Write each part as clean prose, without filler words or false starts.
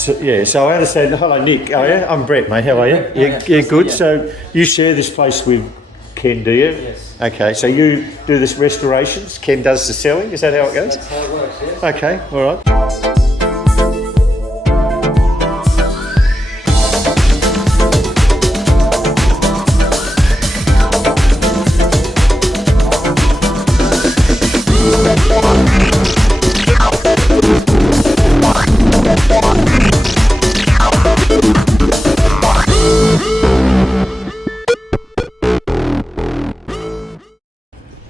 So I understand. Hello, Nick. How are you? I'm Brett, mate. How are you? Yeah, good. So you share this place with Ken, do you? Yes. Okay, so you do this restorations. Ken does the selling. Is that how it goes? That's how it works, yes. Okay, all right.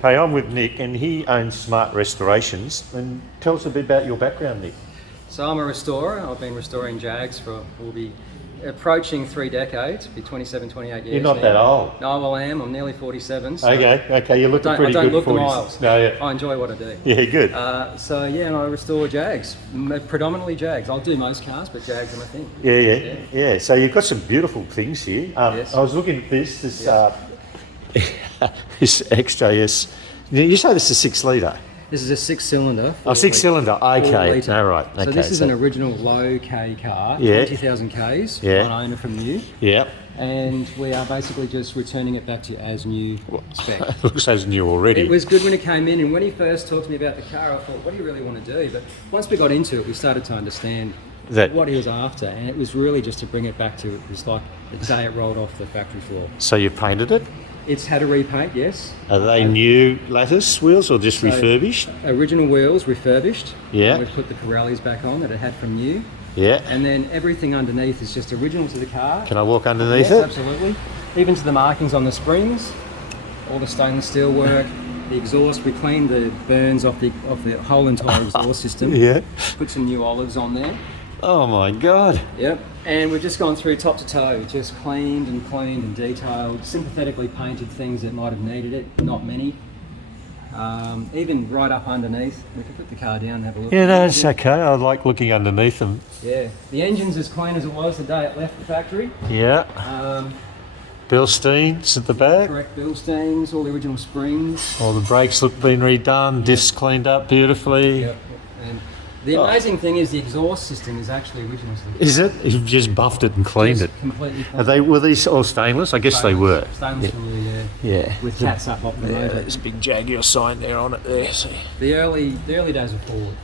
Hey, I'm with Nick, and he owns Smart Restorations. And tell us a bit about your background, Nick. So I'm a restorer. I've been restoring Jags we'll be approaching 3 decades, be 27, 28 years. You're not now. that old. No, well I am. I'm nearly 47. So Okay, you look pretty good. I don't look 40s. the miles. No, yeah. I enjoy what I do. Yeah, good. And I restore Jags, predominantly Jags. I'll do most cars, but Jags are my thing. Yeah. So you've got some beautiful things here. Yes. I was looking at this this XJS. You say this is a 6-litre? This is a 6-cylinder. 6-cylinder. Okay. All right. Okay. So this is an original low K car, Yeah. 20,000 Ks, Yeah. one owner from new. Yeah. And we are basically just returning it back to as new spec. Looks as new already. It was good when it came in, and when he first talked to me about the car, I thought, what do you really want to do? But once we got into it, we started to understand what he was after, and it was really just to bring it back to it was like the day it rolled off the factory floor. So you painted it? It's had a repaint, yes. Are they new lattice wheels or just refurbished? Original wheels, refurbished. Yeah. We've put the Pirellis back on that it had from new. Yeah. And then everything underneath is just original to the car. Can I walk underneath Yes, it? absolutely. Even to the markings on the springs, all the stainless steel work, the exhaust. We cleaned the burns off the whole entire exhaust system. Yeah. Put some new olives on there. Oh my God. Yep. And we've just gone through top to toe, just cleaned and detailed, sympathetically painted things that might have needed it, not many. Even right up underneath, we can put the car down and have a look. Yeah, no, it's okay. I like looking underneath them. Yeah. The engine's as clean as it was the day it left the factory. Yeah. Bilsteins at the back. Correct Bilsteins, all the original springs. All the brakes look been redone, discs cleaned up beautifully. Yep. And the amazing thing is the exhaust system is actually original. Is it? You've just buffed it and cleaned it. Completely clean. Were these all stainless? I guess they were. Stainless from you, yeah. Yeah. With cats up off the motor. There's a big Jaguar sign there on it there. See. The early days of Ford.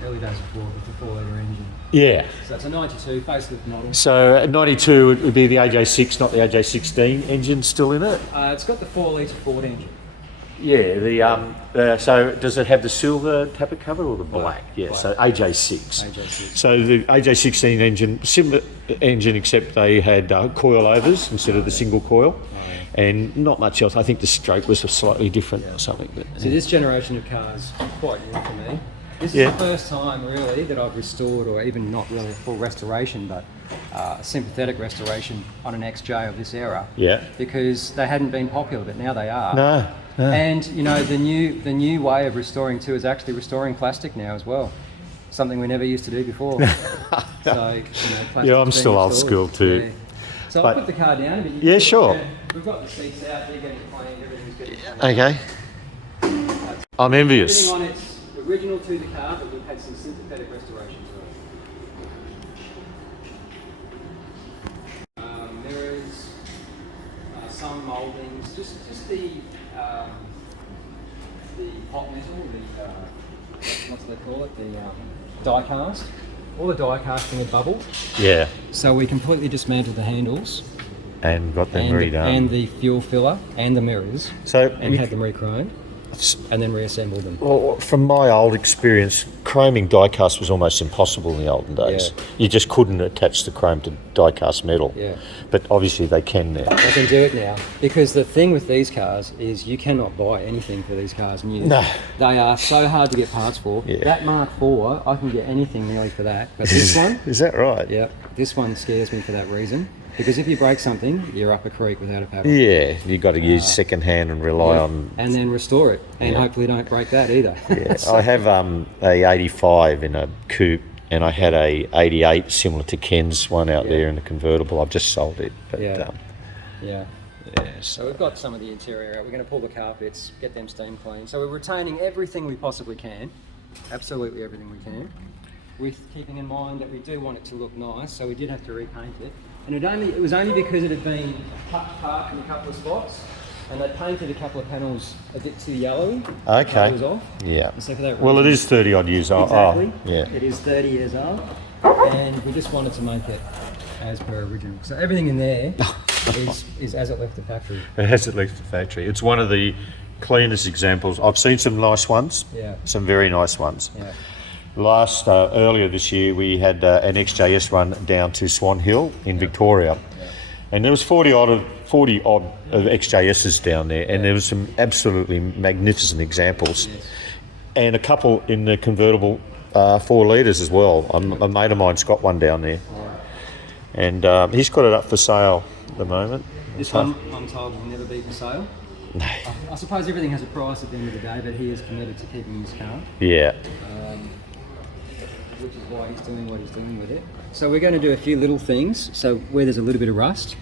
With the 4-litre engine. Yeah. So it's a 92 facelift model. So 92 would be the AJ6, not the AJ16 engine still in it? It's got the 4-litre Ford engine. Yeah, so does it have the silver tappet cover or the black? Yeah, black. So AJ6. AJ6. So the AJ16 engine, similar engine except they had coilovers instead of the single coil, and not much else. I think the stroke was slightly different or something. But, So this generation of cars is quite new for me. This is the first time really that I've restored, or even not really a full restoration, but a sympathetic restoration on an XJ of this era. Yeah. Because they hadn't been popular, but now they are. No. And you know the new way of restoring too is actually restoring plastic now as well. Something we never used to do before. Yeah, I'm still old school too. Yeah. So I'll put the car down a bit. Yeah, sure. We've got the seats out, they're getting cleaned, everything's getting cleaned. Okay. I'm envious. Everything on it's original to the car, but we've had some sympathetic restorations. Mirrors, some mouldings, just the hot metal, what's they call it, the die cast. All the die casting had bubbled. Yeah. So we completely dismantled the handles. And got them redone. And the fuel filler and the mirrors. And had them re-chromed. And then reassembled them. Well, from my old experience, chroming die-cast was almost impossible in the olden days. Yeah. You just couldn't attach the chrome to die-cast metal. Yeah. But obviously they can now. I can do it now. Because the thing with these cars is you cannot buy anything for these cars new. No. They are so hard to get parts for. Yeah. That Mark IV, I can get anything nearly for that. But this one... Is that right? Yeah. This one scares me for that reason. Because if you break something, you're up a creek without a paddle. Yeah, you've got to use second hand and rely on... And then restore it. And hopefully don't break that either. Yeah. I have a 85 in a coupe, and I had a 88 similar to Ken's one out there in the convertible. I've just sold it. But, yeah. So we've got some of the interior out. We're going to pull the carpets, get them steam clean. So we're retaining everything we possibly can. Absolutely everything we can. with keeping in mind that we do want it to look nice, so we did have to repaint it. And it was only because it had been cut apart in a couple of spots, and they painted a couple of panels a bit too yellowy. Okay. It was off. Yeah. And so for that Well, it reason- is 30 odd years old. Exactly. Oh, yeah. It is 30 years old, and we just wanted to make it as per original. So everything in there is as it left the factory. It has at least the factory. It's one of the cleanest examples. I've seen some nice ones. Yeah. Some very nice ones. Yeah. Earlier this year, we had an XJS run down to Swan Hill in Victoria, and there was 40 odd of XJSs down there, and there was some absolutely magnificent examples, and a couple in the convertible 4 litres as well. A mate of mine's got one down there, and he's got it up for sale at the moment. This one, I'm told, will never be for sale. No. I suppose everything has a price at the end of the day, but he is committed to keeping this car, Yeah. which is why he's doing what he's doing with it. So we're going to do a few little things. So where there's a little bit of rust,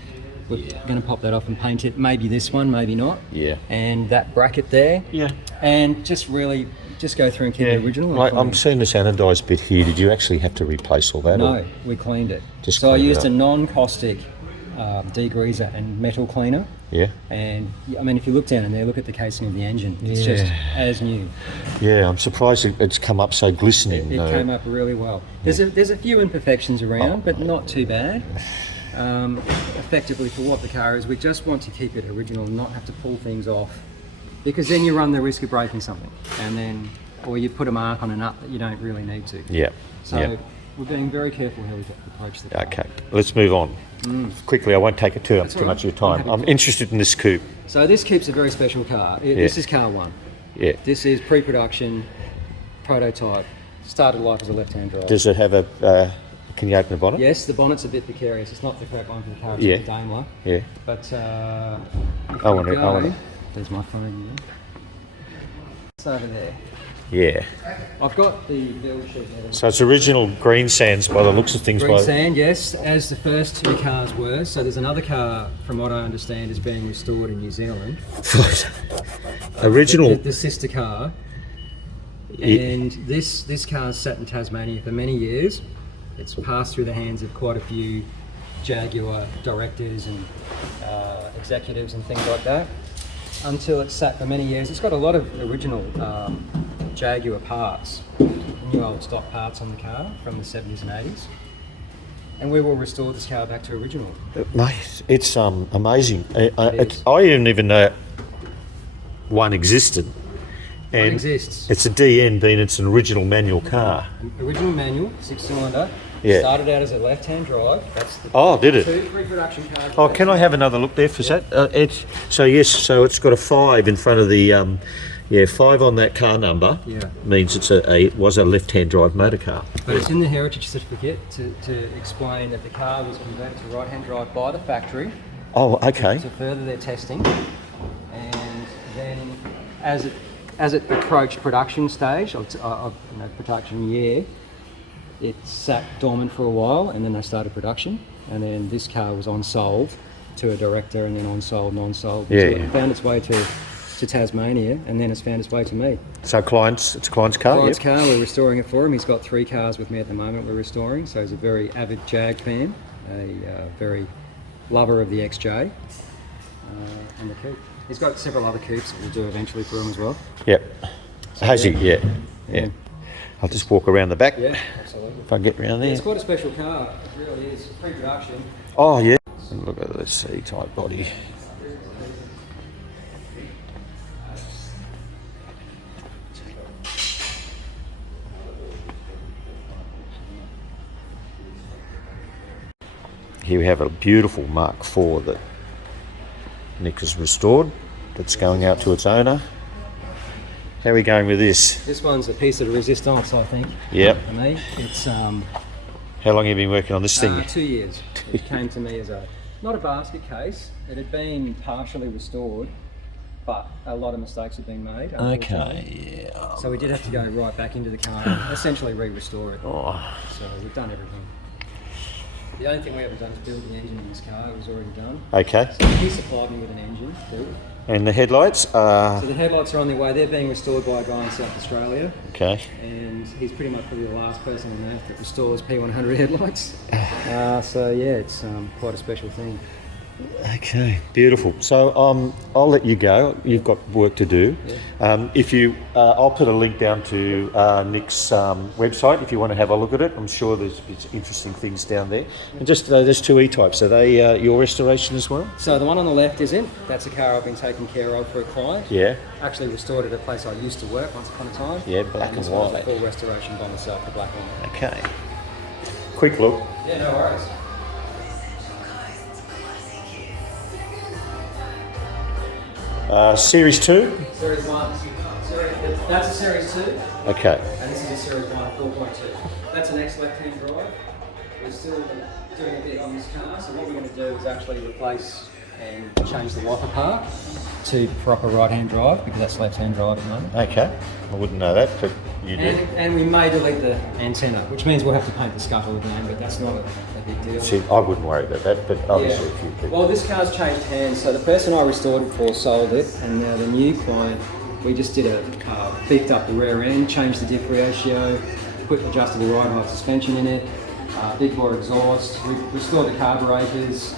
we're going to pop that off and paint it. Maybe this one, maybe not. Yeah. And that bracket there. Yeah. And just go through and keep the original. Like, I'm seeing this anodised bit here. Did you actually have to replace all that? No, or? we cleaned it. Just so I cleaned it used up. a non-caustic degreaser and metal cleaner. Yeah. And I mean, if you look down in there, look at the casing of the engine. It's just as new. Yeah, I'm surprised it's come up so glistening. It came up really well. There's a few imperfections around, but not too bad. Effectively, for what the car is, we just want to keep it original and not have to pull things off, because then you run the risk of breaking something, or you put a mark on a nut that you don't really need to. Yeah. So we're being very careful how we approach the car. Okay, let's move on. Quickly, I won't take it too all much right. of your time. I'm I'm happy. interested in this coupe. So this coupe's a very special car. This is car one. Yeah. This is pre-production prototype. Started life as a left-hand drive. Does it have a? Can you open the bonnet? Yes, the bonnet's a bit precarious. It's not the correct one for the car. It's Yeah. the Daimler. Yeah. But if I we want it. I go- want it. There's my phone here. It's over there. Yeah. I've got the build sheet there. So it's original green sands by the looks of things. Green sand, yes, as the first 2 cars were. So there's another car, from what I understand, is being restored in New Zealand. Original. The sister car. Yeah. And this car's sat in Tasmania for many years. It's passed through the hands of quite a few Jaguar directors and executives and things like that, until it's sat for many years. It's got a lot of original Jaguar parts, new old stock parts on the car from the 70s and 80s. And we will restore this car back to original. Mate, it's amazing. is. I didn't even know one existed. And It exists. it's a DN, being it's an original manual car. Original manual, 6-cylinder. Yeah. Started out as a left-hand drive. That's the Oh, did it? 2 pre-production cars. Oh, can I have another look there for that? So it's got a 5 in front of the 5 on that car number. Yeah. Means it was a left-hand drive motor car. But it's in the heritage certificate to explain that the car was converted to right-hand drive by the factory Oh, okay. to further their testing, and then as it approached production stage of production year, it sat dormant for a while, and then they started production, and then this car was on-sold to a director, and then on-sold, non-sold. Yeah, until yeah. it found its way to Tasmania, and then it's found its way to me. So it's a client's car. Client's Yep. car, we're restoring it for him. He's got 3 cars with me at the moment we're restoring, so he's a very avid Jag fan, a very lover of the XJ and the coupe. He's got several other coupes that we'll do eventually for him as well. Yep. Has he? Yeah. I'll just walk around the back Yeah, absolutely. if I get around there. It's quite a special car, it really is. Pre-production. Oh, yeah. And look at the C-type body. Here we have a beautiful Mark IV that Nick has restored, that's going out to its owner. How are we going with this? This one's a piece of resistance, I think. Yep. For me, it's How long have you been working on this thing? 2 years. It came to me as not a basket case. It had been partially restored, but a lot of mistakes had been made. Okay, yeah. So we did have to go right back into the car and essentially re-restore it. Oh, So we've done everything. The only thing we haven't done is build the engine in this car. It was already done. okay. So he supplied me with an engine built, And the headlights are... So the headlights are on their way. They're being restored by a guy in South Australia. Okay. And he's pretty much probably the last person on earth that restores P100 headlights. So yeah, it's quite a special thing. Okay, beautiful. So I'll let you go. You've got work to do. Yeah. If you, I'll put a link down to Nick's website if you want to have a look at it. I'm sure there's interesting things down there. And just there's two E-types. Are they your restoration as well? So the one on the left isn't. That's a car I've been taking care of for a client. Yeah. Actually restored at a place I used to work once upon a time. Yeah, black and this one's white. a full restoration by myself, the black one. Okay. Quick look. Yeah, no worries. Series 2? Series 1. That's a Series 2. Okay. And this is a Series 1, 4.2. That's an X left-hand drive. We're still doing a bit on this car, so what we're going to do is actually replace and change the wiper part to proper right-hand drive, because that's left-hand drive at the moment. Okay. I wouldn't know that, but you do. And we may delete the antenna, which means we'll have to paint the scuttle again, but that's not a big deal. See, I wouldn't worry about that, but obviously if you could. Well, this car's changed hands, so the person I restored it for sold it, and now the new client, we just did beefed up the rear end, changed the diff ratio, put adjustable ride height suspension in it, big bore exhaust, we restored the carburetors,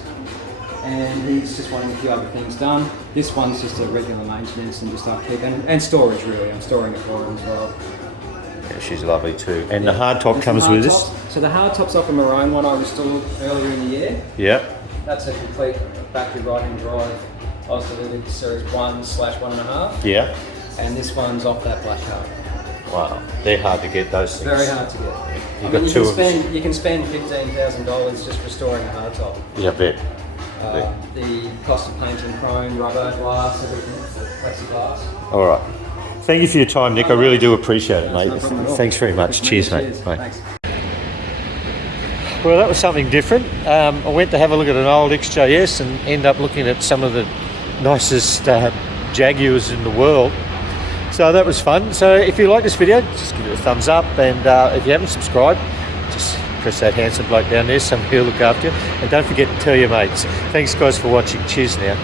and he's just wanting a few other things done. This one's just a regular maintenance and just upkeep and storage really. I'm storing it for him as well. Yeah, she's lovely too. And the hard top comes with this? So the hard top's off a maroon one I restored earlier in the year. Yeah. That's a complete factory right-hand drive. I was delivered Series 1/1.5. Yeah. And this one's off that black car. Wow. They're hard to get, those things. Very hard to get. You've got two of them. You can spend $15,000 just restoring a hard top. Yeah, I bet. The cost of painting chrome, rubber, glass, everything, plexiglass. All right. Thank you for your time, Nick. I really do appreciate it, mate. No problem at all. Thanks very much. Cheers, mate. Cheers. Bye. Thanks. Well, that was something different. I went to have a look at an old XJS and end up looking at some of the nicest Jaguars in the world. So that was fun. So if you like this video, just give it a thumbs up. And if you haven't subscribed, just press that handsome bloke down there. Somebody will look after you. And don't forget to tell your mates. Thanks, guys, for watching. Cheers now.